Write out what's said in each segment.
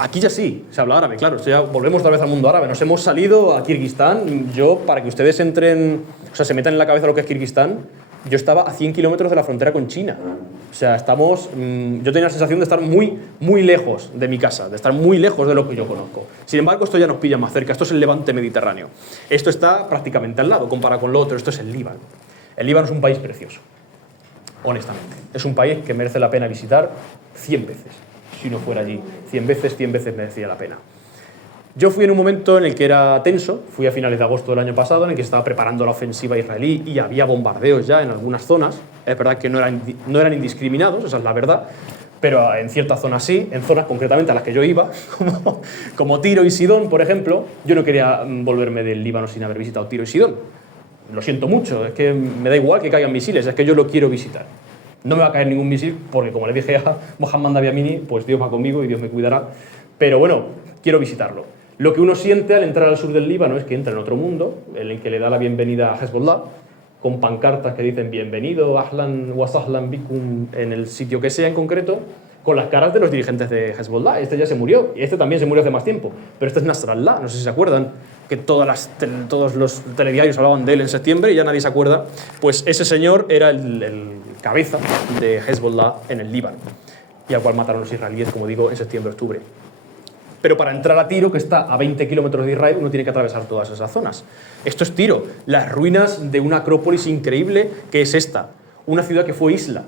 Aquí ya sí, se habla árabe, claro, esto ya volvemos otra vez al mundo árabe. Nos hemos salido a Kirguistán. Yo, para que ustedes entren, o sea, se metan en la cabeza lo que es Kirguistán, yo estaba a 100 kilómetros de la frontera con China. O sea, estamos. Yo tenía la sensación de estar muy, muy lejos de mi casa, de estar muy lejos de lo que yo conozco. Sin embargo, esto ya nos pilla más cerca. Esto es el Levante Mediterráneo. Esto está prácticamente al lado, comparado con lo otro. Esto es el Líbano. El Líbano es un país precioso, honestamente. Es un país que merece la pena visitar 100 veces. Si uno fuera allí 100 veces merecía la pena. Yo fui en un momento en el que era tenso, fui a finales de agosto del año pasado, en el que estaba preparando la ofensiva israelí y había bombardeos ya en algunas zonas. Es verdad que no eran indiscriminados, esa es la verdad, pero en ciertas zonas sí, en zonas concretamente a las que yo iba, como Tiro y Sidón, por ejemplo. Yo no quería volverme del Líbano sin haber visitado Tiro y Sidón. Lo siento mucho, es que me da igual que caigan misiles, es que yo lo quiero visitar. No me va a caer ningún misil porque, como le dije a Mohammad Nabiamini, pues Dios va conmigo y Dios me cuidará. Pero bueno, quiero visitarlo. Lo que uno siente al entrar al sur del Líbano es que entra en otro mundo, en el que le da la bienvenida a Hezbollah, con pancartas que dicen bienvenido, ahlan wa sahlan bikum, en el sitio que sea en concreto, con las caras de los dirigentes de Hezbollah. Este ya se murió, y este también se murió hace más tiempo. Pero este es Nasrallah, no sé si se acuerdan, que todos los telediarios hablaban de él en septiembre y ya nadie se acuerda. Pues ese señor era el cabeza de Hezbollah en el Líbano, y al cual mataron los israelíes, como digo, en septiembre-octubre. Pero para entrar a Tiro, que está a 20 kilómetros de Israel, uno tiene que atravesar todas esas zonas. Esto es Tiro, las ruinas de una acrópolis increíble que es esta. Una ciudad que fue isla,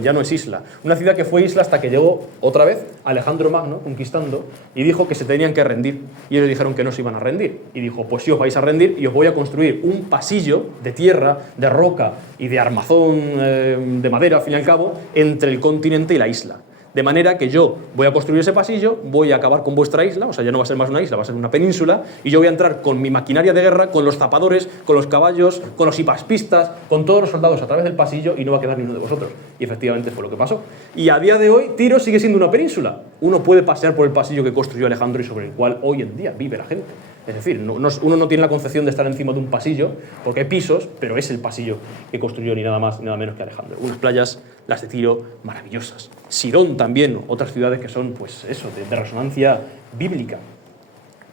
ya no es isla. Una ciudad que fue isla hasta que llegó otra vez Alejandro Magno conquistando y dijo que se tenían que rendir. Y ellos dijeron que no se iban a rendir. Y dijo, pues si os vais a rendir y os voy a construir un pasillo de tierra, de roca y de armazón de madera, al fin y al cabo, entre el continente y la isla. De manera que yo voy a construir ese pasillo, voy a acabar con vuestra isla, o sea, ya no va a ser más una isla, va a ser una península, y yo voy a entrar con mi maquinaria de guerra, con los zapadores, con los caballos, con los hipaspista, con todos los soldados a través del pasillo, y no va a quedar ni uno de vosotros. Y efectivamente fue lo que pasó. Y a día de hoy, Tiro sigue siendo una península. Uno puede pasear por el pasillo que construyó Alejandro y sobre el cual hoy en día vive la gente. Es decir, uno no tiene la concepción de estar encima de un pasillo, porque hay pisos, pero es el pasillo que construyó ni nada más ni nada menos que Alejandro. Unas playas, las de Tiro, maravillosas. Sidón también, otras ciudades que son, pues eso, de resonancia bíblica.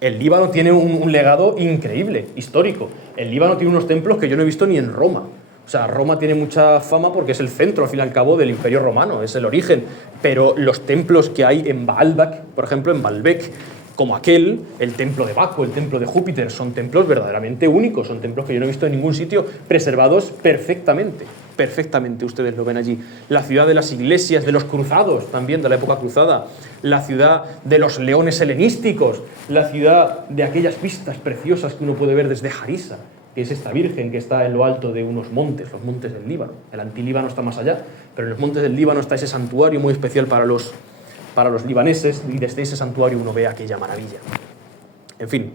El Líbano tiene un legado increíble, histórico. El Líbano tiene unos templos que yo no he visto ni en Roma. O sea, Roma tiene mucha fama porque es el centro, al fin y al cabo, del Imperio Romano, es el origen. Pero los templos que hay en Baalbek, por ejemplo, en Baalbek, como aquel, el templo de Baco, el templo de Júpiter, son templos verdaderamente únicos, son templos que yo no he visto en ningún sitio, preservados perfectamente, perfectamente, ustedes lo ven allí. La ciudad de las iglesias, de los cruzados, también de la época cruzada, la ciudad de los leones helenísticos, la ciudad de aquellas vistas preciosas que uno puede ver desde Jarisa, que es esta virgen que está en lo alto de unos montes, los montes del Líbano. El antilíbano está más allá, pero en los montes del Líbano está ese santuario muy especial para los libaneses, y desde ese santuario uno ve aquella maravilla. En fin,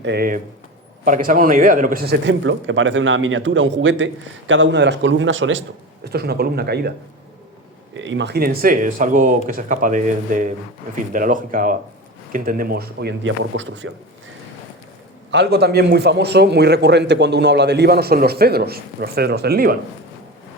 para que se hagan una idea de lo que es ese templo, que parece una miniatura, un juguete, cada una de las columnas son esto. Esto es una columna caída. Imagínense, es algo que se escapa de la lógica que entendemos hoy en día por construcción. Algo también muy famoso, muy recurrente cuando uno habla de Líbano son los cedros del Líbano.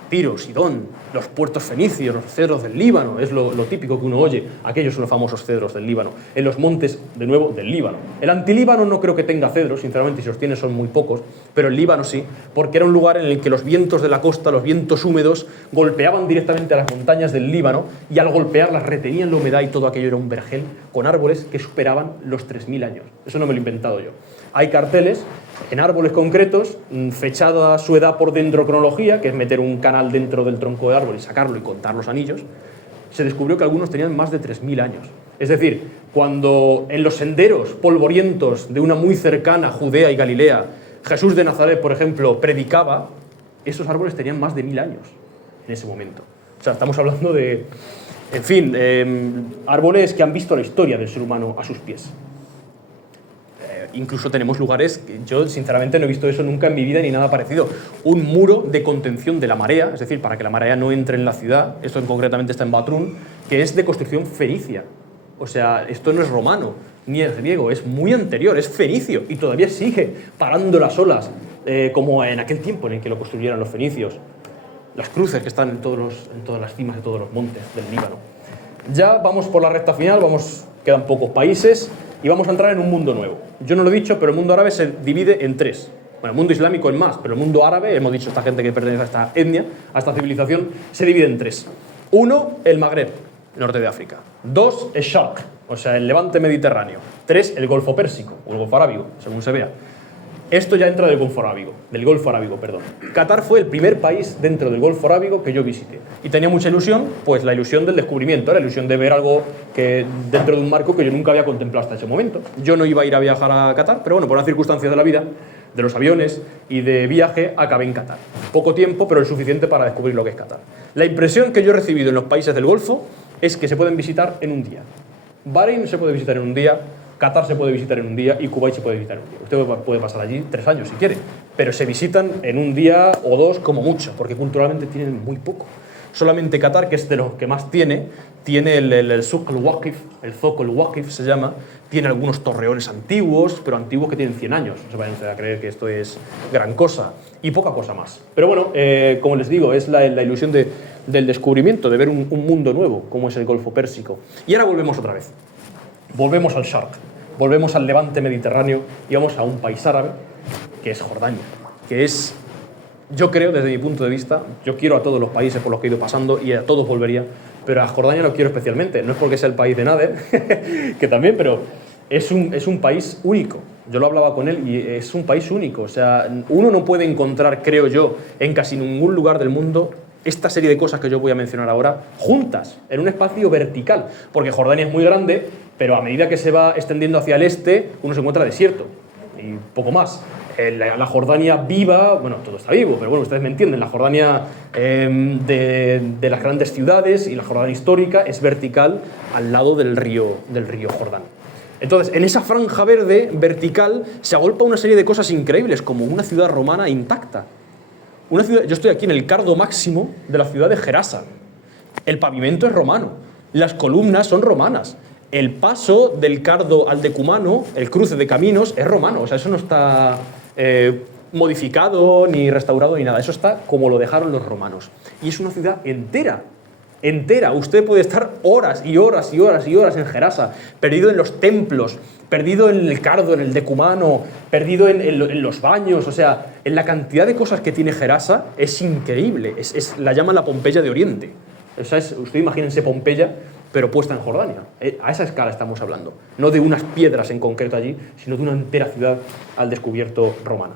Tiro, Sidón, los puertos fenicios, los cedros del Líbano, es lo típico que uno oye. Aquellos son los famosos cedros del Líbano, en los montes, de nuevo, del Líbano. El antilíbano no creo que tenga cedros, sinceramente, si los tiene son muy pocos, pero el Líbano sí, porque era un lugar en el que los vientos de la costa, los vientos húmedos, golpeaban directamente a las montañas del Líbano, y al golpearlas retenían la humedad, y todo aquello era un vergel con árboles que superaban los 3.000 años. Eso no me lo he inventado yo. Hay carteles en árboles concretos, fechada su edad por dendrocronología, que es meter un canal dentro del tronco de árbol y sacarlo y contar los anillos. Se descubrió que algunos tenían más de 3.000 años. Es decir, cuando en los senderos polvorientos de una muy cercana Judea y Galilea, Jesús de Nazaret, por ejemplo, predicaba, esos árboles tenían más de 1.000 años en ese momento. O sea, estamos hablando de, en fin, árboles que han visto la historia del ser humano a sus pies. Incluso tenemos lugares que yo sinceramente no he visto eso nunca en mi vida ni nada parecido. Un muro de contención de la marea, es decir, para que la marea no entre en la ciudad, esto concretamente está en Batrún, que es de construcción fenicia. O sea, esto no es romano ni es griego, es muy anterior, es fenicio y todavía sigue parando las olas como en aquel tiempo en el que lo construyeron los fenicios. Las cruces que están en todas las cimas de todos los montes del Líbano. Ya vamos por la recta final, quedan pocos países y vamos a entrar en un mundo nuevo. Yo no lo he dicho, pero el mundo árabe se divide en tres. Bueno, el mundo islámico en más, pero el mundo árabe, hemos dicho esta gente que pertenece a esta etnia, a esta civilización, se divide en tres. Uno, el Magreb, norte de África. Dos, el Sharq, o sea, el levante mediterráneo. Tres, el Golfo Pérsico, o el Golfo Arábigo, según se vea. Esto ya entra del Golfo Arábigo, perdón. Qatar fue el primer país dentro del Golfo Arábigo que yo visité. Y tenía mucha ilusión, pues la ilusión del descubrimiento, la ilusión de ver algo que dentro de un marco que yo nunca había contemplado hasta ese momento. Yo no iba a ir a viajar a Qatar, pero bueno, por las circunstancias de la vida, de los aviones y de viaje, acabé en Qatar. Poco tiempo, pero el suficiente para descubrir lo que es Qatar. La impresión que yo he recibido en los países del Golfo es que se pueden visitar en un día. Bahrein se puede visitar en un día, Qatar se puede visitar en un día y Kuwait se puede visitar en un día. Usted puede pasar allí 3 años si quiere, pero se visitan en un día o 2 como mucho, porque culturalmente tienen muy poco. Solamente Qatar, que es de los que más tiene el Souq al-Waqif, el Zouk al-Waqif se llama, tiene algunos torreones antiguos, pero antiguos que tienen 100 años. No se vayan a creer que esto es gran cosa, y poca cosa más. Pero bueno, como les digo, es la ilusión del descubrimiento, de ver un mundo nuevo, como es el Golfo Pérsico. Y ahora volvemos otra vez. Volvemos al Sharq. Volvemos al levante mediterráneo y vamos a un país árabe, que es Jordania, que es, yo creo, desde mi punto de vista, yo quiero a todos los países por los que he ido pasando y a todos volvería, pero a Jordania lo quiero especialmente, no es porque sea el país de Nader, que también, pero es un país único. Yo lo hablaba con él y es un país único, o sea, uno no puede encontrar, creo yo, en casi ningún lugar del mundo esta serie de cosas que yo voy a mencionar ahora juntas, en un espacio vertical, porque Jordania es muy grande, pero a medida que se va extendiendo hacia el este, uno se encuentra desierto y poco más. La Jordania viva, bueno, todo está vivo, pero bueno, ustedes me entienden, la Jordania de las grandes ciudades y la Jordania histórica es vertical al lado del río Jordán. Entonces, en esa franja verde vertical se agolpa una serie de cosas increíbles, como una ciudad romana intacta. Yo estoy aquí en el cardo máximo de la ciudad de Gerasa. El pavimento es romano, las columnas son romanas. El paso del cardo al decumano, el cruce de caminos, es romano. O sea, eso no está modificado, ni restaurado, ni nada. Eso está como lo dejaron los romanos. Y es una ciudad entera. Usted puede estar horas y horas y horas y horas en Gerasa, perdido en los templos, perdido en el cardo, en el decumano, perdido en los baños. O sea, en la cantidad de cosas que tiene Gerasa es increíble. La llaman la Pompeya de Oriente. O sea, usted imagínense Pompeya, pero puesta en Jordania. A esa escala estamos hablando. No de unas piedras en concreto allí, sino de una entera ciudad al descubierto romana.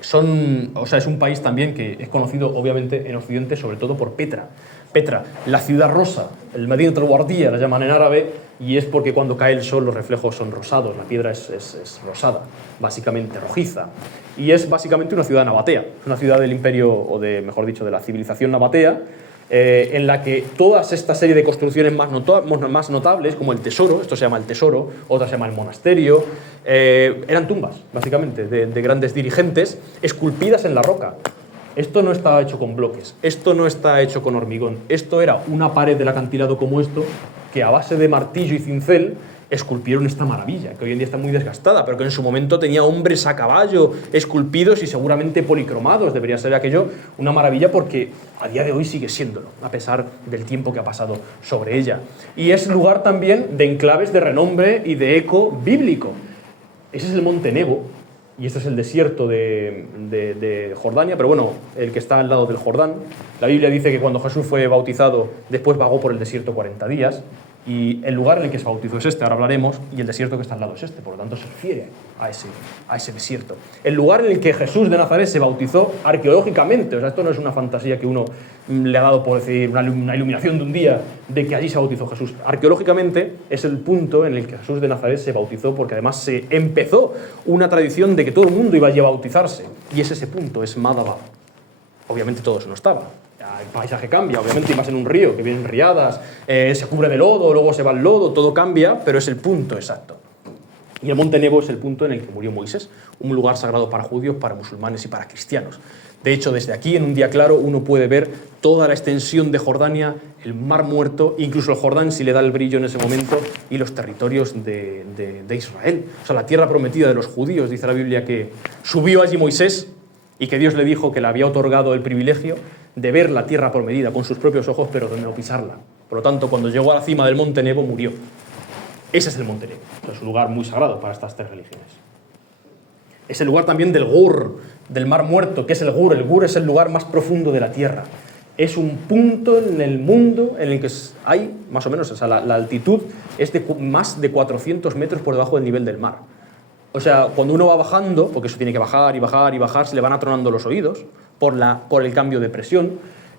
Es un país también que es conocido, obviamente, en Occidente, sobre todo por Petra. Petra, la ciudad rosa, el Medinat al-Wardiyya, la llaman en árabe, y es porque cuando cae el sol los reflejos son rosados, la piedra es rosada, básicamente rojiza. Y es básicamente una ciudad nabatea, una ciudad del imperio, o mejor dicho, de la civilización nabatea, en la que toda esta serie de construcciones más notables, como el tesoro, esto se llama el tesoro, otra se llama el monasterio, eran tumbas, básicamente, de grandes dirigentes, esculpidas en la roca. Esto no está hecho con bloques, esto no está hecho con hormigón, esto era una pared del acantilado como esto, que a base de martillo y cincel esculpieron esta maravilla, que hoy en día está muy desgastada, pero que en su momento tenía hombres a caballo esculpidos y seguramente policromados. Debería ser aquello una maravilla, porque a día de hoy sigue siéndolo, a pesar del tiempo que ha pasado sobre ella. Y es lugar también de enclaves de renombre y de eco bíblico. Ese es el monte Nebo, y este es el desierto de Jordania, pero bueno, el que está al lado del Jordán. La Biblia dice que cuando Jesús fue bautizado, después vagó por el desierto 40 días, y el lugar en el que se bautizó es este, ahora hablaremos, y el desierto que está al lado es este, por lo tanto se refiere a ese desierto. El lugar en el que Jesús de Nazaret se bautizó arqueológicamente, o sea, esto no es una fantasía que uno le ha dado, por decir, una iluminación de un día de que allí se bautizó Jesús. Arqueológicamente es el punto en el que Jesús de Nazaret se bautizó, porque además se empezó una tradición de que todo el mundo iba allí a bautizarse, y es ese punto, es Madaba. Obviamente todo eso no estaba. El paisaje cambia, obviamente vas en un río, que vienen riadas, se cubre de lodo, luego se va el lodo, todo cambia, pero es el punto exacto. Y el monte Nebo es el punto en el que murió Moisés, un lugar sagrado para judíos, para musulmanes y para cristianos. De hecho, desde aquí, en un día claro, uno puede ver toda la extensión de Jordania, el Mar Muerto, incluso el Jordán, si le da el brillo en ese momento, y los territorios de Israel. O sea, la tierra prometida de los judíos. Dice la Biblia que subió allí Moisés y que Dios le dijo que le había otorgado el privilegio de ver la tierra prometida con sus propios ojos, pero de no pisarla. Por lo tanto, cuando llegó a la cima del Monte Nebo, murió. Ese es el Monte Nebo. Es un lugar muy sagrado para estas tres religiones. Es el lugar también del Gur, del Mar Muerto. ¿Qué es el Gur? El Gur es el lugar más profundo de la Tierra. Es un punto en el mundo en el que hay, más o menos, o sea, la altitud es de más de 400 metros por debajo del nivel del mar. O sea, cuando uno va bajando, porque eso tiene que bajar y bajar y bajar, se le van atronando los oídos por el cambio de presión.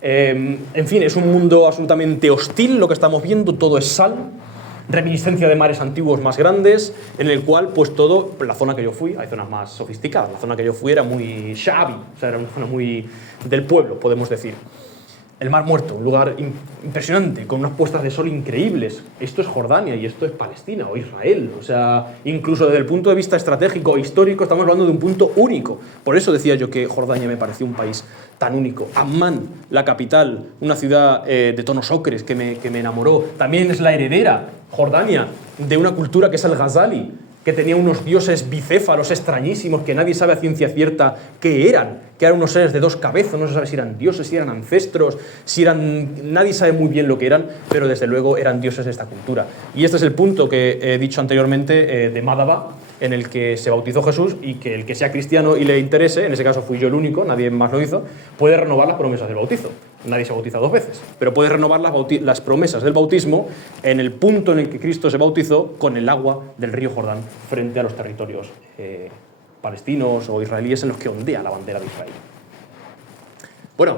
En fin, es un mundo absolutamente hostil lo que estamos viendo, todo es sal, reminiscencia de mares antiguos más grandes, en el cual, pues todo, la zona que yo fui, hay zonas más sofisticadas, la zona que yo fui era muy shabby, o sea, era una zona muy del pueblo, podemos decir. El Mar Muerto, un lugar impresionante, con unas puestas de sol increíbles. Esto es Jordania y esto es Palestina o Israel. O sea, incluso desde el punto de vista estratégico e histórico estamos hablando de un punto único. Por eso decía yo que Jordania me pareció un país tan único. Ammán, la capital, una ciudad de tonos ocres que me enamoró. También es la heredera, Jordania, de una cultura que es el Ghazali, que tenía unos dioses bicéfalos extrañísimos que nadie sabe a ciencia cierta qué eran, que eran unos seres de dos cabezas, no se sabe si eran dioses, si eran ancestros, nadie sabe muy bien lo que eran, pero desde luego eran dioses de esta cultura. Y este es el punto que he dicho anteriormente de Madaba, en el que se bautizó Jesús, y que el que sea cristiano y le interese, en ese caso fui yo el único, nadie más lo hizo, puede renovar las promesas del bautizo. Nadie se bautiza dos veces, pero puede renovar las promesas del bautismo en el punto en el que Cristo se bautizó con el agua del río Jordán frente a los territorios palestinos o israelíes en los que ondea la bandera de Israel. Bueno,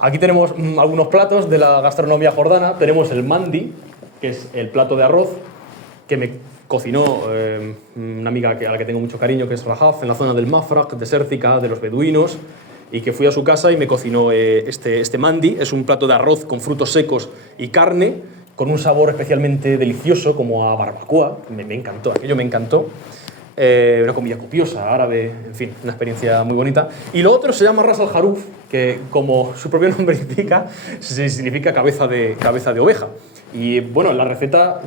aquí tenemos algunos platos de la gastronomía jordana. Tenemos el mandi, que es el plato de arroz que me cocinó una amiga a la que tengo mucho cariño, que es Rahaf, en la zona del Mafraq, desértica, de los beduinos, y que fui a su casa y me cocinó este mandi. Es un plato de arroz con frutos secos y carne, con un sabor especialmente delicioso, como a barbacoa. Me encantó, aquello me encantó. Una comida copiosa, árabe, en fin, una experiencia muy bonita. Y lo otro se llama ras al haruf, que como su propio nombre indica, significa cabeza de oveja. Y bueno, la receta,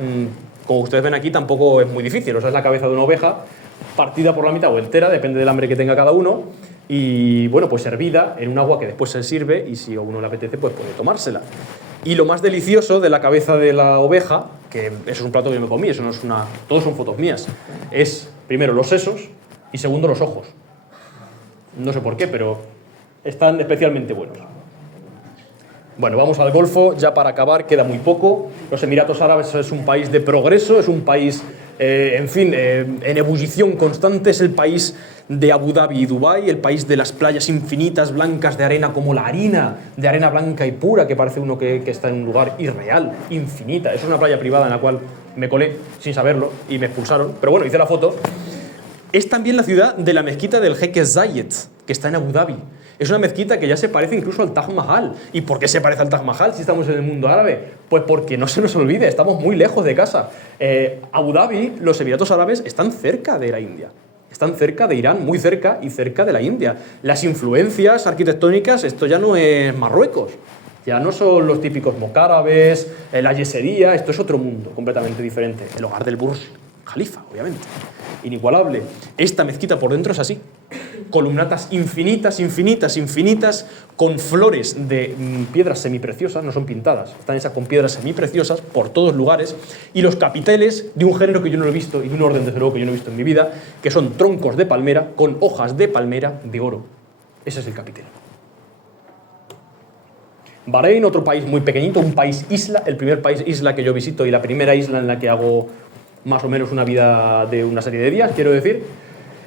como ustedes ven aquí, tampoco es muy difícil. O sea, es la cabeza de una oveja partida por la mitad o entera, depende del hambre que tenga cada uno, y bueno, pues hervida en un agua que después se sirve, y si a uno le apetece, pues puede tomársela. Y lo más delicioso de la cabeza de la oveja, que eso es un plato que yo me comí, eso no es todos son fotos mías, es primero los sesos y segundo los ojos. No sé por qué, pero están especialmente buenos. Bueno, vamos al Golfo, ya para acabar, queda muy poco. Los Emiratos Árabes es un país de progreso, es un país, en ebullición constante, es el país de Abu Dhabi y Dubái, el país de las playas infinitas, blancas de arena, como la harina, de arena blanca y pura, que parece uno que está en un lugar irreal, infinita. Es una playa privada en la cual me colé sin saberlo y me expulsaron, pero bueno, hice la foto. Es también la ciudad de la mezquita del jeque Zayed, que está en Abu Dhabi. Es una mezquita que ya se parece incluso al Taj Mahal. ¿Y por qué se parece al Taj Mahal si estamos en el mundo árabe? Pues porque no se nos olvide, estamos muy lejos de casa. Abu Dhabi, los Emiratos Árabes, están cerca de la India. Están cerca de Irán, muy cerca, y cerca de la India. Las influencias arquitectónicas, esto ya no es Marruecos. Ya no son los típicos mocárabes, la yesería, esto es otro mundo completamente diferente. El hogar del Burj Khalifa, obviamente. Inigualable. Esta mezquita por dentro es así. Columnatas infinitas, infinitas, infinitas, con flores de piedras semipreciosas, no son pintadas, están hechas con piedras semipreciosas por todos lugares, y los capiteles de un género que yo no he visto, y de un orden desde luego que yo no he visto en mi vida, que son troncos de palmera con hojas de palmera de oro. Ese es el capitel. Bahrein, otro país muy pequeñito, un país isla, el primer país isla que yo visito y la primera isla en la que hago más o menos una vida de una serie de días, quiero decir.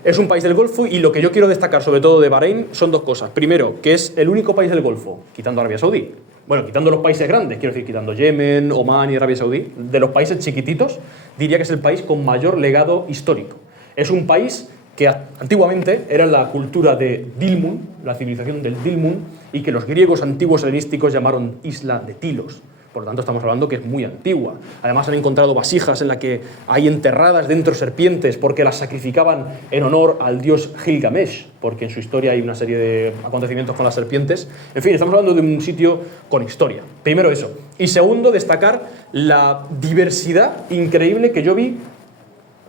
Es un país del Golfo, y lo que yo quiero destacar sobre todo de Bahrein son dos cosas. Primero, que es el único país del Golfo, quitando Arabia Saudí. Bueno, quitando los países grandes, quiero decir, quitando Yemen, Omán y Arabia Saudí, de los países chiquititos, diría que es el país con mayor legado histórico. Es un país que antiguamente era la cultura de Dilmun, la civilización del Dilmun, y que los griegos antiguos helenísticos llamaron isla de Tilos. Por lo tanto, estamos hablando que es muy antigua. Además, han encontrado vasijas en las que hay enterradas dentro serpientes porque las sacrificaban en honor al dios Gilgamesh, porque en su historia hay una serie de acontecimientos con las serpientes. En fin, estamos hablando de un sitio con historia. Primero eso. Y segundo, destacar la diversidad increíble que yo vi,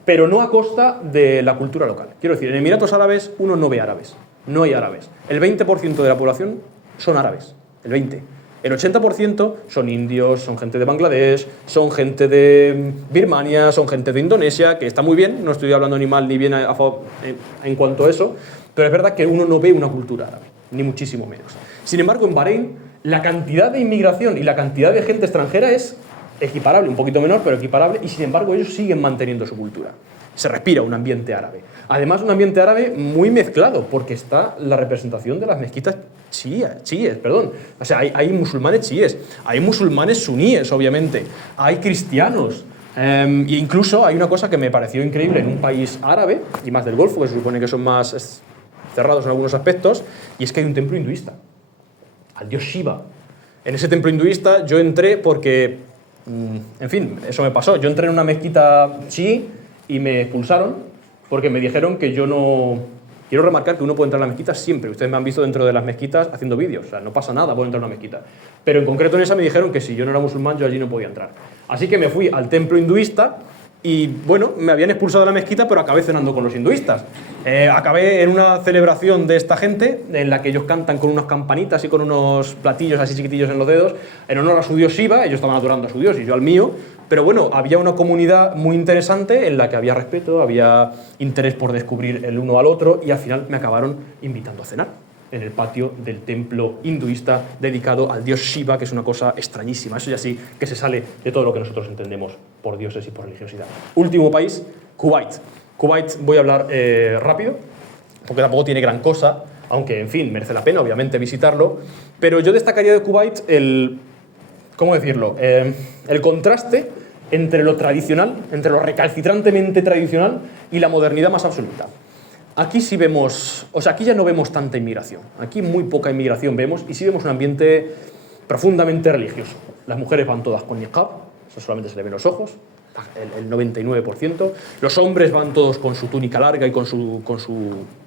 pero no a costa de la cultura local. Quiero decir, en Emiratos Árabes uno no ve árabes, no hay árabes. El 20% de la población son árabes, el 20%. El 80% son indios, son gente de Bangladesh, son gente de Birmania, son gente de Indonesia, que está muy bien, no estoy hablando ni mal ni bien en cuanto a eso, pero es verdad que uno no ve una cultura árabe, ni muchísimo menos. Sin embargo, en Bahrein, la cantidad de inmigración y la cantidad de gente extranjera es equiparable, un poquito menor, pero equiparable, y sin embargo ellos siguen manteniendo su cultura. Se respira un ambiente árabe. Además, un ambiente árabe muy mezclado, porque está la representación de las mezquitas chiíes, perdón. O sea, hay musulmanes chiíes, hay musulmanes suníes, obviamente, hay cristianos. E incluso hay una cosa que me pareció increíble en un país árabe, y más del Golfo, que se supone que son más cerrados en algunos aspectos, y es que hay un templo hinduista, al dios Shiva. En ese templo hinduista yo entré porque, en fin, eso me pasó. Yo entré en una mezquita chií y me expulsaron porque me dijeron que yo no... Quiero remarcar que uno puede entrar a la mezquita siempre. Ustedes me han visto dentro de las mezquitas haciendo vídeos. O sea, no pasa nada por entrar a una mezquita. Pero en concreto en esa me dijeron que si yo no era musulmán, yo allí no podía entrar. Así que me fui al templo hinduista y, bueno, me habían expulsado de la mezquita, pero acabé cenando con los hinduistas. Acabé en una celebración de esta gente, en la que ellos cantan con unas campanitas y con unos platillos así chiquitillos en los dedos, en honor a su dios Shiva. Ellos estaban adorando a su dios y yo al mío. Pero bueno, había una comunidad muy interesante en la que había respeto, había interés por descubrir el uno al otro, y al final me acabaron invitando a cenar en el patio del templo hinduista dedicado al dios Shiva, que es una cosa extrañísima. Eso ya sí que se sale de todo lo que nosotros entendemos por dioses y por religiosidad. Último país, Kuwait. Kuwait voy a hablar rápido, porque tampoco tiene gran cosa, aunque, en fin, merece la pena, obviamente, visitarlo. Pero yo destacaría de Kuwait ¿cómo decirlo? El contraste entre lo tradicional, entre lo recalcitrantemente tradicional y la modernidad más absoluta. Aquí sí vemos, o sea, aquí ya no vemos tanta inmigración. Aquí muy poca inmigración vemos, y sí vemos un ambiente profundamente religioso. Las mujeres van todas con niqab, eso solamente se le ven los ojos, el 99%. Los hombres van todos con su túnica larga y con su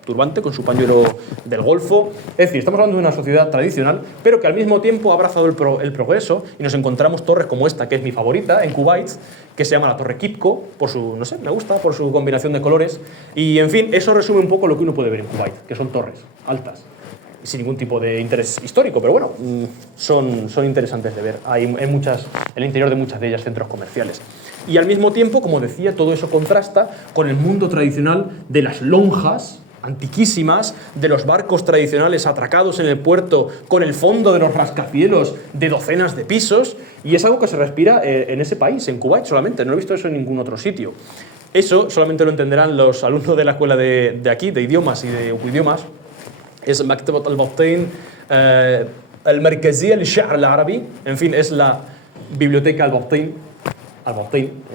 turbante, con su pañuelo del Golfo. Es decir, estamos hablando de una sociedad tradicional, pero que al mismo tiempo ha abrazado el progreso, y nos encontramos torres como esta, que es mi favorita, en Kuwait, que se llama la Torre Kipko, por su, no sé, me gusta, por su combinación de colores. Y, en fin, eso resume un poco lo que uno puede ver en Kuwait, que son torres altas, sin ningún tipo de interés histórico, pero bueno, son interesantes de ver. Hay en el interior de muchas de ellas centros comerciales. Y al mismo tiempo, como decía, todo eso contrasta con el mundo tradicional de las lonjas antiquísimas, de los barcos tradicionales atracados en el puerto, con el fondo de los rascacielos de docenas de pisos, y es algo que se respira en ese país, en Kuwait solamente. No he visto eso en ningún otro sitio. Eso solamente lo entenderán los alumnos de la escuela de aquí, de idiomas y de idiomas. Es Maktabat al-Batain al-Markaziyya li-Sha'r al-Arabi. En fin, es la biblioteca al-Batain,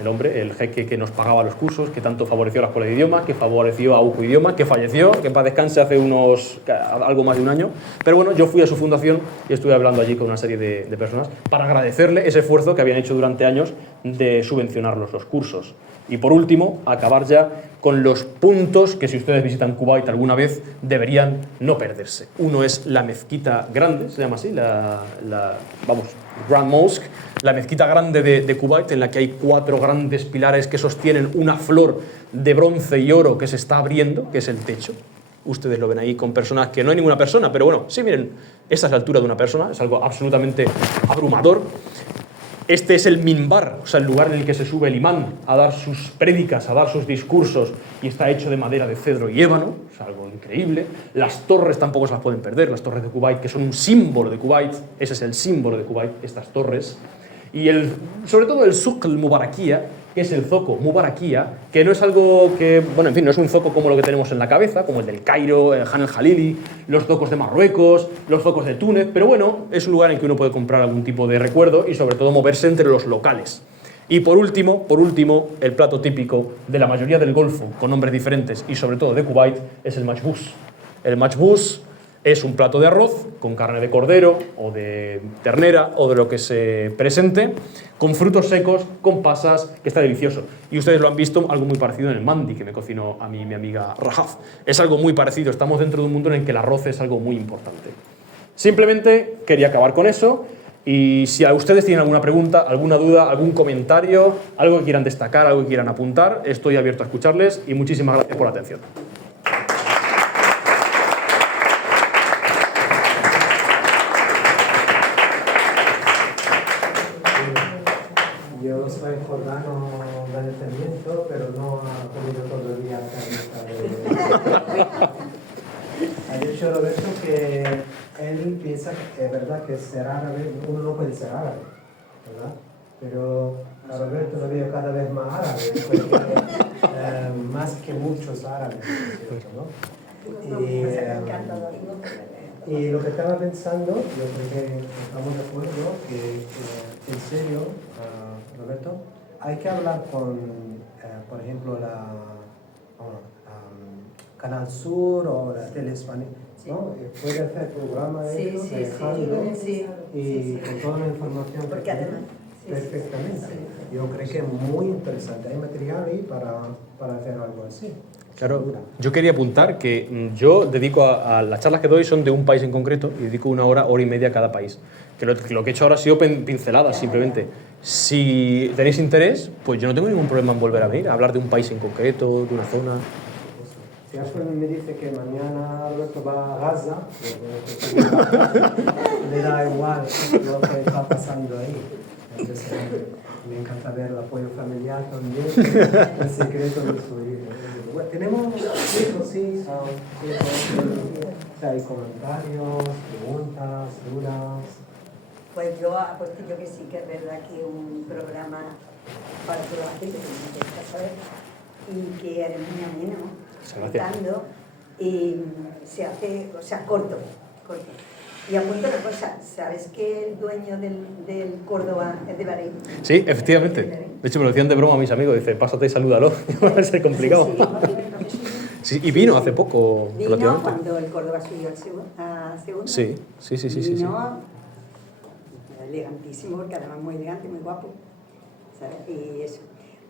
el hombre, el jeque que nos pagaba los cursos, que tanto favoreció a la escuela de idiomas, que favoreció a UCO Idiomas, que falleció, que en paz descanse hace algo más de un año. Pero bueno, yo fui a su fundación y estuve hablando allí con una serie de personas para agradecerle ese esfuerzo que habían hecho durante años de subvencionar los cursos. Y por último, acabar ya con los puntos que, si ustedes visitan Kuwait alguna vez, deberían no perderse. Uno es la mezquita grande, se llama así, Grand Mosque, la mezquita grande de Kuwait, en la que hay 4 grandes pilares que sostienen una flor de bronce y oro que se está abriendo, que es el techo. Ustedes lo ven ahí con personas que no hay ninguna persona, pero bueno, sí, miren, esa es la altura de una persona, es algo absolutamente abrumador. Este es el minbar, o sea, el lugar en el que se sube el imán a dar sus prédicas, a dar sus discursos, y está hecho de madera de cedro y ébano, es algo increíble. Las torres tampoco se las pueden perder, las torres de Kuwait, que son un símbolo de Kuwait, ese es el símbolo de Kuwait, estas torres. Y sobre todo el Suq al-Mubarakiyya, que es el zoco Mubarakiyya, que no es algo que, bueno, en fin, no es un zoco como lo que tenemos en la cabeza, como el del Cairo, el Han el-Jalili, los zocos de Marruecos, los zocos de Túnez, pero bueno, es un lugar en que uno puede comprar algún tipo de recuerdo y sobre todo moverse entre los locales. Y por último, el plato típico de la mayoría del Golfo, con nombres diferentes y sobre todo de Kuwait, es el majbous. El majbous es un plato de arroz con carne de cordero o de ternera o de lo que se presente, con frutos secos, con pasas, que está delicioso. Y ustedes lo han visto, algo muy parecido en el mandi que me cocinó a mí mi amiga Rahaf. Es algo muy parecido, estamos dentro de un mundo en el que el arroz es algo muy importante. Simplemente quería acabar con eso, y si a ustedes tienen alguna pregunta, alguna duda, algún comentario, algo que quieran destacar, algo que quieran apuntar, estoy abierto a escucharles, y muchísimas gracias por la atención. jordano de nacimiento, pero no ha comido todo el día carne. Ha dicho Roberto que él piensa que es verdad que ser árabe, uno no puede ser árabe, ¿verdad? Pero a Roberto lo veo cada vez más árabe, porque, más que muchos árabes, ¿cierto? ¿No? Y lo que estaba pensando, yo creo que estamos de acuerdo, que en serio, Roberto, hay que hablar con, por ejemplo, Canal Sur o la Tele Española, ¿no? Puede hacer programa de ellos, dejarlo y con toda la información. Porque además, perfectamente. Yo creo que es muy interesante. Hay material ahí para hacer algo así. Claro, yo quería apuntar que yo dedico a las charlas que doy son de un país en concreto y dedico una hora y media a cada país. Que lo que he hecho ahora ha sido pinceladas simplemente. Si tenéis interés, pues yo no tengo ningún problema en volver a venir, a hablar de un país en concreto, de una zona. Si alguien me dice que mañana Alberto va a Gaza, le da igual lo que está pasando ahí. Entonces, me encanta ver el apoyo familiar también, el secreto de su hijo. Bueno, tenemos hijos, sí, hay comentarios, preguntas, dudas. Pues yo apuesto yo que sí, que es verdad que un programa para toda la gente que me interesa saber y que eres muy ameno, contando, y se hace, o sea, corto. Y apunto una cosa, ¿sabes que el dueño del Córdoba es de Bahrein? Sí, efectivamente. De hecho, me lo decían de broma a mis amigos, dice, pásate y salúdalo, va a ser complicado. Sí, y vino hace poco, relativamente. Cuando el Córdoba subió a segundo. Sí. Vino elegantísimo, porque además muy elegante, muy guapo, ¿sabes? Y eso.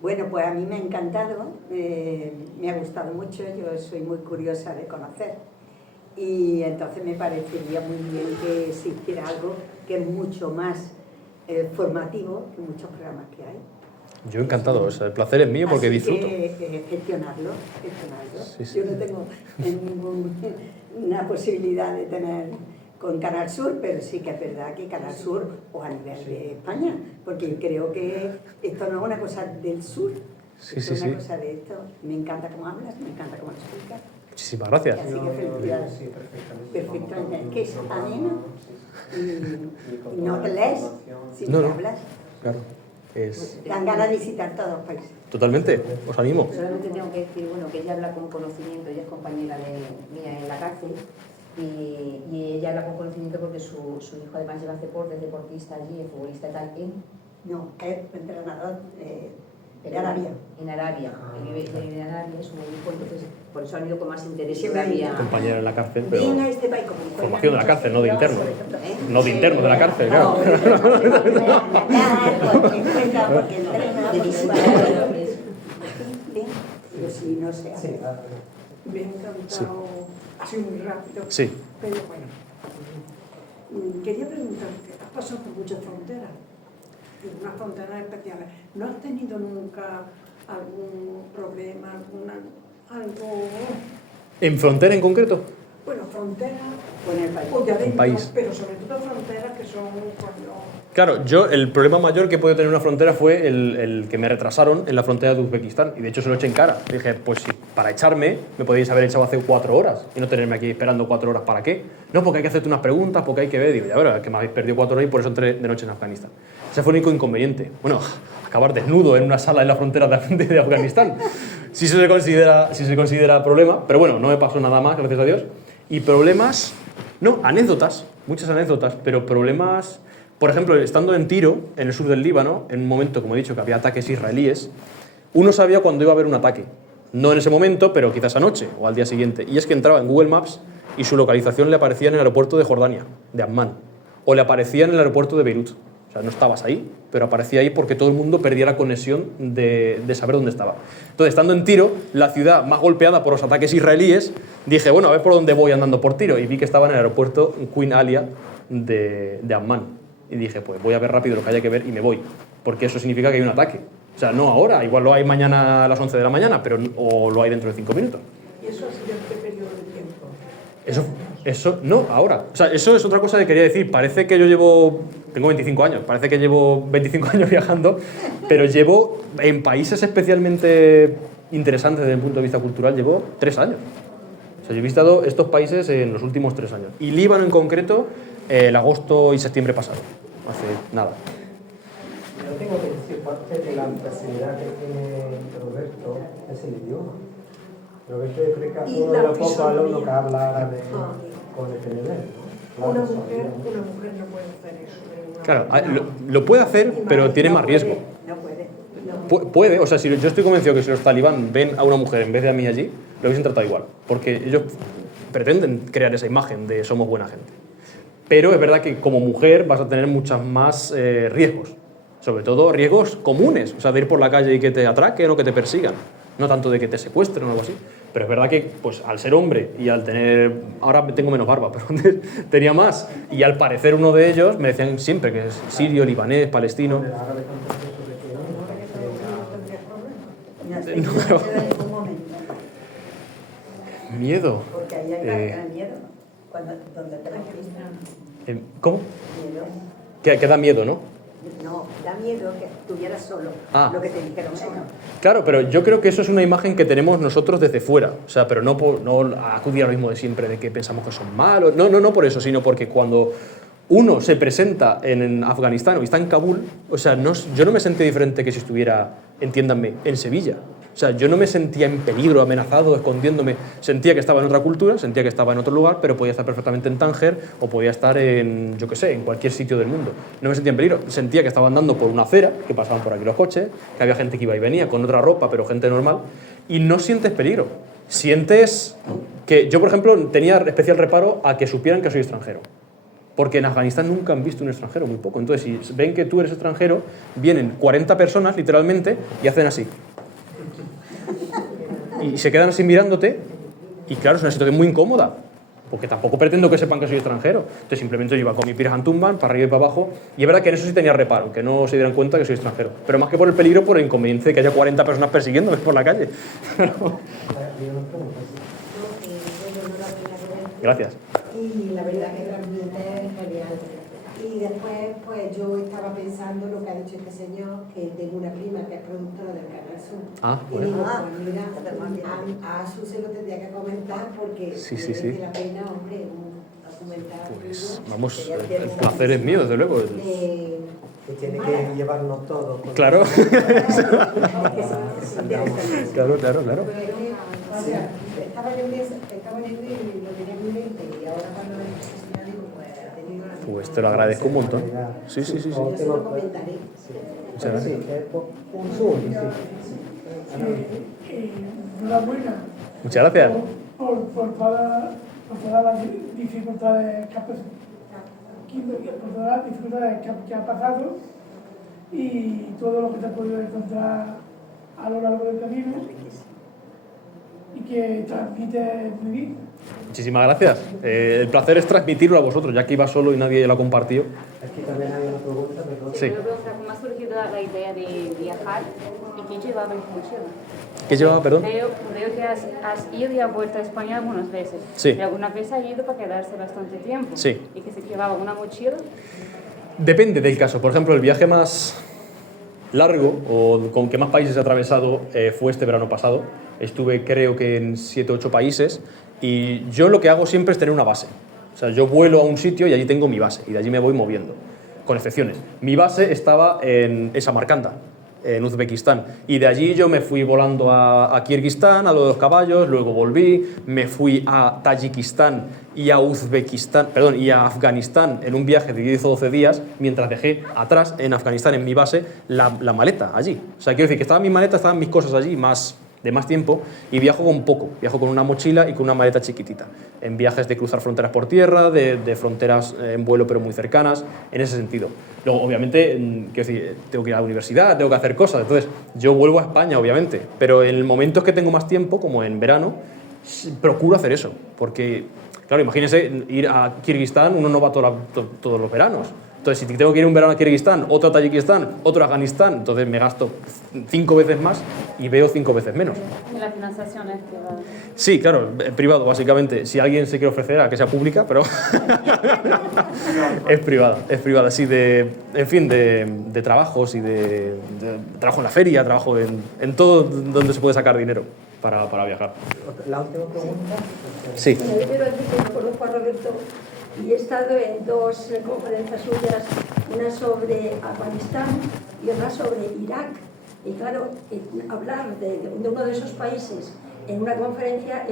Bueno, pues a mí me ha encantado, me ha gustado mucho, yo soy muy curiosa de conocer. Y entonces me parecería muy bien que existiera algo que es mucho más formativo que muchos programas que hay. Yo encantado, o sea, el placer es mío porque así disfruto. Que gestionarlo. Sí. Yo no tengo ninguna posibilidad de tener con Canal Sur, pero sí que es verdad que Canal Sur, o a nivel de España, porque creo que esto no es una cosa del sur, es una cosa de esto. Me encanta cómo hablas, me encanta cómo lo explicas. Muchísimas gracias. Así que felicidades. Perfectamente. Es que es ameno y no te lees, sino que hablas. Claro. Dan ganas de visitar todos los países. Totalmente, os animo. Solamente tengo que decir, bueno, que ella habla con conocimiento, ella es compañera mía en la cárcel y ella habla con conocimiento porque su hijo además lleva deportes, deportista allí, futbolista y tal, No, es entrenador en Arabia. En Arabia, vive en Arabia, es un hijo, entonces por eso han ido con más interés todavía. Compañera en la cárcel, pero bien a este país como formación de la cárcel, no de interno. No de interno de la cárcel, claro. Porque entrena, de visita. Pero si no se hace. Me ha encantado, ha sido muy rápido, Sí. pero bueno. Quería preguntarte, has pasado por muchas fronteras, unas fronteras especiales. ¿No has tenido nunca algún problema, algo? ¿En frontera en concreto? Bueno, fronteras o de adentro, país. pero sobre todo fronteras que son cuando... Claro, yo el problema mayor que he podido tener en una frontera fue el que me retrasaron en la frontera de Uzbekistán. Y de hecho se lo eché en cara. Dije, pues si para echarme me podéis haber echado hace 4 horas y no tenerme aquí esperando 4 horas. ¿Para qué? No, porque hay que hacerte unas preguntas, porque hay que ver. Digo, ya verás, que me habéis perdido 4 horas y por eso entré de noche en Afganistán. Ese fue el único inconveniente. Bueno, acabar desnudo en una sala en la frontera de Afganistán. Si se considera problema. Pero bueno, no me pasó nada más, gracias a Dios. Y problemas, no, anécdotas, muchas anécdotas, pero problemas, por ejemplo, estando en Tiro, en el sur del Líbano, en un momento, como he dicho, que había ataques israelíes, uno sabía cuándo iba a haber un ataque. No en ese momento, pero quizás anoche o al día siguiente. Y es que entraba en Google Maps y su localización le aparecía en el aeropuerto de Jordania, de Ammán, o le aparecía en el aeropuerto de Beirut. O sea, no estabas ahí, pero aparecía ahí porque todo el mundo perdía la conexión de saber dónde estaba. Entonces, estando en Tiro, la ciudad más golpeada por los ataques israelíes, dije, bueno, a ver por dónde voy andando por Tiro. Y vi que estaba en el aeropuerto Queen Alia de Ammán. Y dije, pues voy a ver rápido lo que haya que ver y me voy. Porque eso significa que hay un ataque. O sea, no ahora, igual lo hay mañana a las 11 de la mañana, o lo hay dentro de 5 minutos. ¿Y eso ha sido en qué periodo de tiempo? Eso, no, ahora. O sea, eso es otra cosa que quería decir. Parece que yo llevo Tengo 25 años, parece que llevo 25 años viajando, pero llevo en países especialmente interesantes desde el punto de vista cultural, llevo 3 años. O sea, yo he visitado estos países en los últimos 3 años. Y Líbano en concreto, el agosto y septiembre pasado, hace nada. Yo tengo que decir, parte de la facilidad que tiene Roberto es el idioma. Roberto yo creo que es uno de los pocos alumnos que habla árabe con este nivel, ¿no? Una mujer no puede hacer eso. Claro, lo puede hacer, pero tiene más riesgo. No puede. Puede, o sea, si yo estoy convencido que si los talibán ven a una mujer en vez de a mí allí, lo hubiesen tratado igual, porque ellos pretenden crear esa imagen de somos buena gente. Pero es verdad que como mujer vas a tener muchas más riesgos, sobre todo riesgos comunes, o sea, de ir por la calle y que te atraquen o que te persigan, no tanto de que te secuestren o algo así. Pero es verdad que, pues, al ser hombre y al tener... Ahora tengo menos barba, pero antes tenía más. Y al parecer uno de ellos me decían siempre que es sirio, libanés, palestino. Miedo. Porque ahí hay miedo, donde te la entrevistan. ¿Cómo? Miedo. Que da miedo, ¿no? No, da miedo que estuvieras solo, lo que te dijeron ellos. Claro, pero yo creo que eso es una imagen que tenemos nosotros desde fuera. O sea, pero no acudir a lo mismo de siempre, de que pensamos que son malos. No por eso, sino porque cuando uno se presenta en Afganistán o está en Kabul, o sea, yo no me sentí diferente que si estuviera, entiéndanme, en Sevilla. O sea, yo no me sentía en peligro, amenazado, escondiéndome. Sentía que estaba en otra cultura, sentía que estaba en otro lugar, pero podía estar perfectamente en Tánger o podía estar en, yo qué sé, en cualquier sitio del mundo. No me sentía en peligro. Sentía que estaba andando por una acera, que pasaban por aquí los coches, que había gente que iba y venía con otra ropa, pero gente normal, y no sientes peligro. Sientes que... Yo, por ejemplo, tenía especial reparo a que supieran que soy extranjero. Porque en Afganistán nunca han visto un extranjero, muy poco. Entonces, si ven que tú eres extranjero, vienen 40 personas, literalmente, y hacen así. Y se quedan así mirándote, y claro, es una situación muy incómoda, porque tampoco pretendo que sepan que soy extranjero. Entonces simplemente yo iba con mi Pirhan Tumban, para arriba y para abajo, y es verdad que en eso sí tenía reparo, que no se dieran cuenta que soy extranjero. Pero más que por el peligro, por el inconveniente de que haya 40 personas persiguiéndome por la calle. Gracias. Y la verdad que transmite genial. Y después, pues yo estaba pensando lo que ha dicho este señor, que tengo una prima que es productora del Canal Sur. Bueno. Y digo, pues mira, a Asu se lo tendría que comentar porque merece la pena, hombre, un documental. Pues vamos, el placer es mío, desde luego. Y tiene que llevarnos todos. Claro. Claro. Estaba leyendo y lo tenía en mi mente y ahora cuando lo he dicho, digo, pues ha tenido la misma. Pues te lo agradezco un montón. Sí. Yo se lo comentaré. Muchas gracias. Un zoom, Enhorabuena Muchas gracias. por todas las dificultades que ha pasado y todo lo que te has podido encontrar a lo largo del camino y que transmite muy bien. Muchísimas gracias. El placer es transmitirlo a vosotros, ya que iba solo y nadie lo ha compartido. Aquí también hay una pregunta, perdón. Sí. ¿Cómo ha surgido la idea de viajar y qué llevaba en mochila? ¿Qué llevaba, perdón? Veo que has ido y has vuelto a España algunas veces. Sí. Y algunas veces has ido para quedarse bastante tiempo. Sí. ¿Y que se llevaba una mochila? Depende del caso. Por ejemplo, el viaje más largo o con que más países he atravesado fue este verano pasado. Estuve, creo que en 7 o 8 países y yo lo que hago siempre es tener una base. O sea, yo vuelo a un sitio y allí tengo mi base y de allí me voy moviendo, con excepciones. Mi base estaba en Samarcanda, en Uzbekistán, y de allí yo me fui volando a Kirguistán, a lo de los caballos, luego volví, me fui a Tayikistán y a Uzbekistán, perdón, y a Afganistán en un viaje de 10 o 12 días, mientras dejé atrás en Afganistán, en mi base, la maleta allí. O sea, quiero decir que estaban mis maletas, estaban mis cosas allí, de más tiempo, y viajo con poco, viajo con una mochila y con una maleta chiquitita, en viajes de cruzar fronteras por tierra, de fronteras en vuelo pero muy cercanas, en ese sentido. Luego, obviamente, quiero decir, tengo que ir a la universidad, tengo que hacer cosas, entonces yo vuelvo a España, obviamente, pero en momentos que tengo más tiempo, como en verano, procuro hacer eso, porque, claro, imagínense ir a Kirguistán, uno no va todos los veranos, Entonces, si tengo que ir un verano a Kirguistán, otro a Tayikistán, otro a Afganistán, entonces me gasto 5 veces más y veo 5 veces menos. Y la financiación es privada. Sí, claro, privado, básicamente. Si alguien se quiere ofrecer a que sea pública, pero es privada, sí, en fin, de trabajos y de trabajo en la feria, trabajo en todo donde se puede sacar dinero para viajar. La última pregunta. Sí. Bueno, yo quiero decir que yo conozco a Roberto y he estado en 2 conferencias suyas, una sobre Afganistán y otra sobre Irak. Y claro, hablar de uno de esos países en una conferencia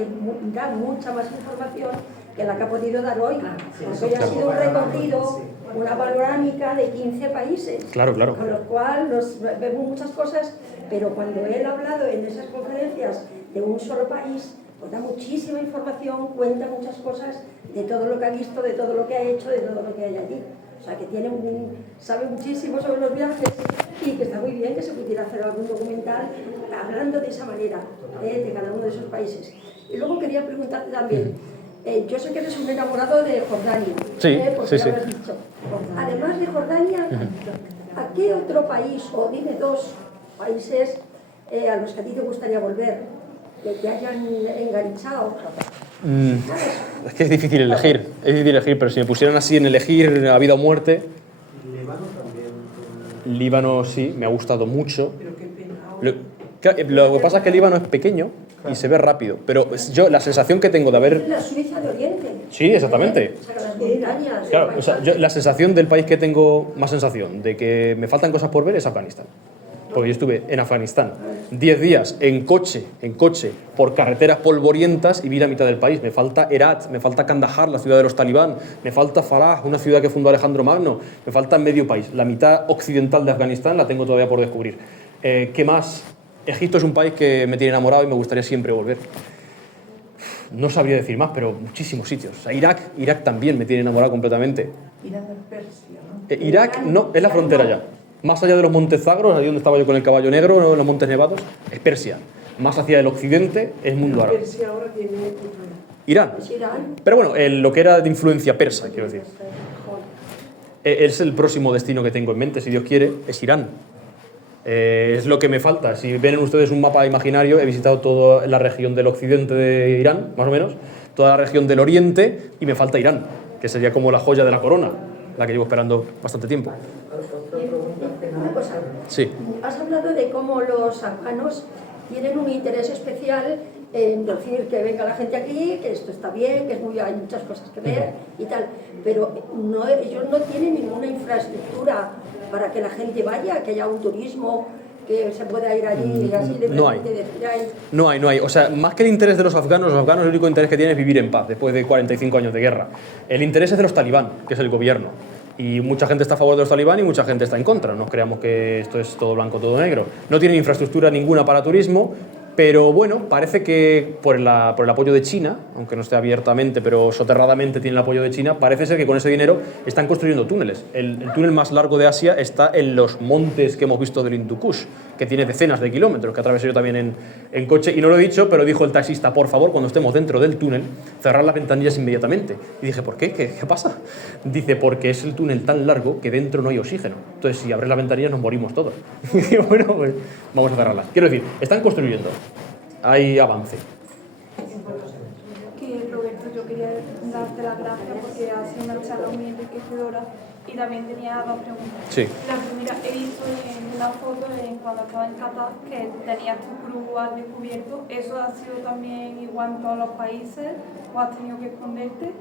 da mucha más información que la que ha podido dar hoy. Porque hoy ha sido un recorrido, una panorámica de 15 países. Claro. Con lo cual vemos muchas cosas, pero cuando él ha hablado en esas conferencias de un solo país, pues da muchísima información, cuenta muchas cosas de todo lo que ha visto, de todo lo que ha hecho, de todo lo que hay allí. O sea, que sabe muchísimo sobre los viajes y que está muy bien que se pudiera hacer algún documental hablando de esa manera, de cada uno de esos países. Y luego quería preguntarte también, yo sé que eres un enamorado de Jordania, Sí, porque sí. lo has dicho. Además de Jordania, ¿a qué otro país, o dime 2 países a los que a ti te gustaría volver? Que te hayan enganchado. Es que es difícil elegir, pero si me pusieran así en elegir a vida o muerte, Líbano también. Líbano sí, me ha gustado mucho. Pero qué pena. Lo que pasa es que Líbano es pequeño y se ve rápido, pero yo la sensación que tengo de haber... La Suiza de Oriente. Sí, exactamente. O sea, las montañas. Claro, el o sea, paisaje. la sensación del país que tengo más sensación de que me faltan cosas por ver es Afganistán. Porque yo estuve en Afganistán 10 días en coche, por carreteras polvorientas y vi la mitad del país. Me falta Herat, me falta Kandahar, la ciudad de los talibán, me falta Farah, una ciudad que fundó Alejandro Magno, me falta medio país. La mitad occidental de Afganistán la tengo todavía por descubrir. ¿Qué más? Egipto es un país que me tiene enamorado y me gustaría siempre volver. No sabría decir más, pero muchísimos sitios. O sea, Irak también me tiene enamorado completamente. Irán es Persia, ¿no? Irak no, es la frontera ya. Más allá de los montes Zagros, ahí donde estaba yo con el caballo negro, ¿no? En los montes nevados, es Persia. Más hacia el occidente es mundo árabe. Persia ahora tiene otro. Irán. Es Irán. Pero bueno, lo que era de influencia persa, quiero decir. Es el próximo destino que tengo en mente, si Dios quiere, es Irán. Es lo que me falta. Si ven ustedes un mapa imaginario, he visitado toda la región del occidente de Irán, más o menos, toda la región del oriente, y me falta Irán, que sería como la joya de la corona, la que llevo esperando bastante tiempo. Una cosa. Sí. Has hablado de cómo los afganos tienen un interés especial en decir que venga la gente aquí, que esto está bien, que hay muchas cosas que ver y tal, pero ellos no tienen ninguna infraestructura para que la gente vaya, que haya un turismo, que se pueda ir allí y así de No hay. decir, "Ay". No hay. O sea, más que el interés de los afganos el único interés que tienen es vivir en paz después de 45 años de guerra. El interés es de los talibán, que es el gobierno. Y mucha gente está a favor de los talibán y mucha gente está en contra. No creamos que esto es todo blanco, todo negro. No tienen infraestructura ninguna para turismo, pero bueno, parece que por el apoyo de China, aunque no esté abiertamente, pero soterradamente tiene el apoyo de China, parece ser que con ese dinero están construyendo túneles. El túnel más largo de Asia está en los montes que hemos visto del Hindu Kush, que tiene decenas de kilómetros, que atravesé yo también en coche. Y no lo he dicho, pero dijo el taxista, por favor, cuando estemos dentro del túnel, cerrar las ventanillas inmediatamente. Y dije, ¿por qué? ¿Qué pasa? Dice, porque es el túnel tan largo que dentro no hay oxígeno. Entonces, si abres la ventanilla nos morimos todos. Y digo, bueno, pues vamos a cerrarlas. Quiero decir, están construyendo. Hay avance. Que Roberto, yo quería darte las gracias porque ha sido una charla muy enriquecedora y también tenía 2 preguntas. Sí. La primera, he visto en una foto cuando estaba en Qatar que tenías tu cruz al descubierto. ¿Eso ha sido también igual en todos los países o has tenido que esconderte?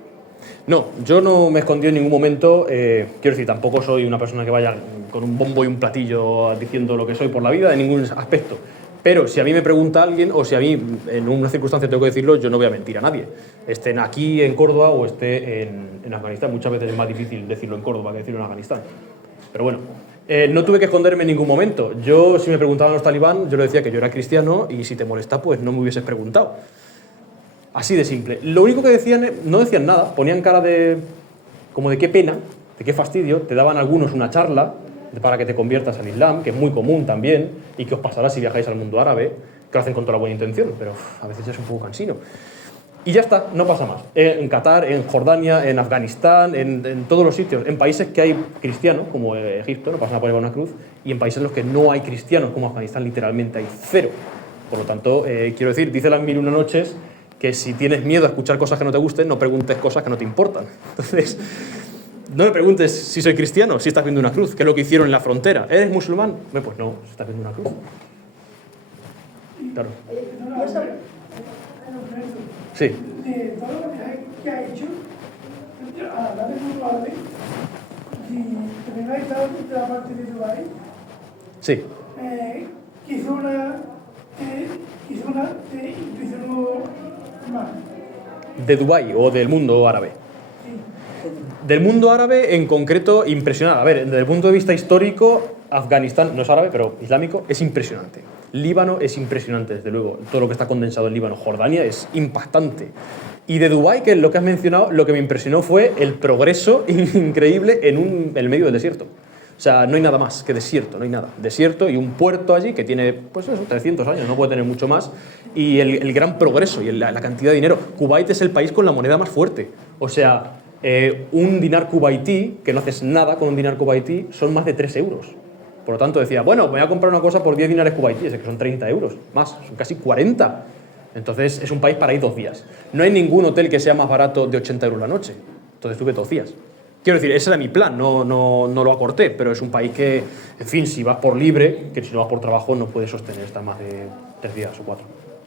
No, yo no me escondí en ningún momento. Quiero decir, tampoco soy una persona que vaya con un bombo y un platillo diciendo lo que soy por la vida, en ningún aspecto. Pero si a mí me pregunta alguien, o si a mí en una circunstancia tengo que decirlo, yo no voy a mentir a nadie. Estén aquí en Córdoba o esté en Afganistán. Muchas veces es más difícil decirlo en Córdoba que decirlo en Afganistán. Pero bueno, no tuve que esconderme en ningún momento. Yo, si me preguntaban los talibán, yo le decía que yo era cristiano y si te molesta, pues no me hubieses preguntado. Así de simple. Lo único que decían, no decían nada, ponían cara como de qué pena, de qué fastidio, te daban algunos una charla para que te conviertas al Islam, que es muy común también, y que os pasará si viajáis al mundo árabe, que lo hacen con toda la buena intención, pero a veces es un poco cansino. Y ya está, no pasa más. En Qatar, en Jordania, en Afganistán, en todos los sitios. En países que hay cristianos, como Egipto, no pasa nada por llevar una cruz, y en países en los que no hay cristianos, como Afganistán, literalmente hay 0. Por lo tanto, quiero decir, dice las 1001 noches que si tienes miedo a escuchar cosas que no te gusten, no preguntes cosas que no te importan. Entonces, no me preguntes si soy cristiano, si estás viendo una cruz, que es lo que hicieron en la frontera. ¿Eres musulmán? Pues no, estás viendo una cruz. Claro. Sí. De todo lo que ha hecho, a la vez muy padre, y también ha estado en la parte de Dubái, Sí. que hizo una que impresionó más. ¿De Dubái o del mundo árabe? Del mundo árabe en concreto, impresionante. A ver, desde el punto de vista histórico, Afganistán, no es árabe, pero islámico, es impresionante. Líbano es impresionante, desde luego. Todo lo que está condensado en Líbano. Jordania es impactante. Y de Dubái, que es lo que has mencionado, lo que me impresionó fue el progreso increíble en el medio del desierto. O sea, no hay nada más que desierto, no hay nada. Desierto y un puerto allí que tiene, pues eso, 300 años, no puede tener mucho más. Y el gran progreso y la cantidad de dinero. Kuwait es el país con la moneda más fuerte. O sea, un dinar kuwaití, que no haces nada con un dinar kuwaití, son más de 3 euros. Por lo tanto, decía, bueno, voy a comprar una cosa por 10 dinares kuwaitíes, que son 30 euros. Más, son casi 40. Entonces, es un país para ir 2 días. No hay ningún hotel que sea más barato de 80 euros la noche. Entonces, tuve 2 días. Quiero decir, ese era mi plan, no lo acorté, pero es un país que, en fin, si vas por libre, que si no vas por trabajo no puedes sostener estar más de 3 días o 4.